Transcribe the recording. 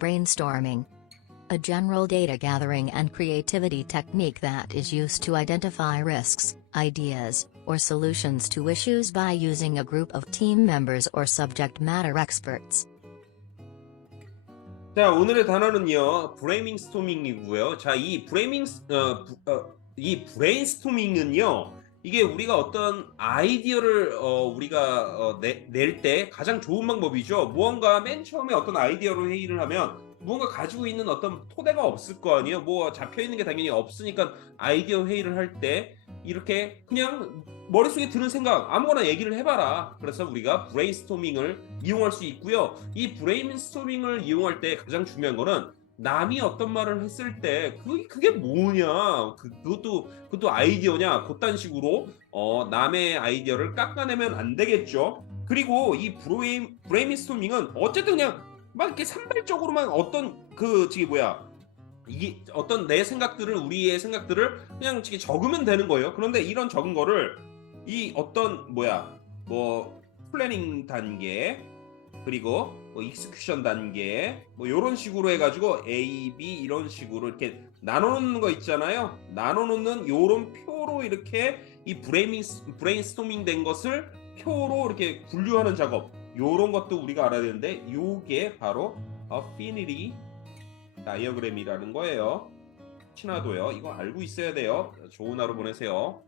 brainstorming. A general data gathering and creativity technique that is used to identify risks, ideas, or solutions to issues by using a group of team members or subject matter experts. 자, 오늘의 단어는요, 브레이밍스토밍이고요. 자, 이 브레이밍, 어, 부- 어, 이 브레인스토밍은요, 이게 우리가 어떤 아이디어를 어, 우리가 어, 낼 때 가장 좋은 방법이죠. 무언가 맨 처음에 어떤 아이디어로 회의를 하면 무언가 가지고 있는 어떤 토대가 없을 거 아니에요. 뭐 잡혀 있는 게 당연히 없으니까 아이디어 회의를 할 때 이렇게 그냥 머릿속에 드는 생각 아무거나 얘기를 해봐라. 그래서 우리가 브레인스토밍을 이용할 수 있고요. 이 브레인스토밍을 이용할 때 가장 중요한 거는 남이 어떤 말을 했을 때 그, 그게 뭐냐? 그, 그것도 그것도 아이디어냐? 그딴 식으로 어, 남의 아이디어를 깎아내면 안 되겠죠? 그리고 이 브레인 브레인스토밍은 어쨌든 그냥 막 이렇게 산발적으로만 어떤 그 저기 뭐야? 이게 어떤 내 생각들을 우리의 생각들을 그냥 저기 적으면 되는 거예요. 그런데 이런 적은 거를 이 어떤 뭐야? 뭐 플래닝 단계 그리고 뭐 익스큐션 단계 뭐 이런 식으로 해가지고 A, B 이런 식으로 이렇게 나눠놓는 거 있잖아요. 나눠놓는 요런 표로 이렇게 이 브레이밍 브레인스토밍 된 것을 표로 이렇게 분류하는 작업 요런 것도 우리가 알아야 되는데 요게 바로 affinity 다이어그램이라는 거예요. 친화도요. 이거 알고 있어야 돼요. 좋은 하루 보내세요.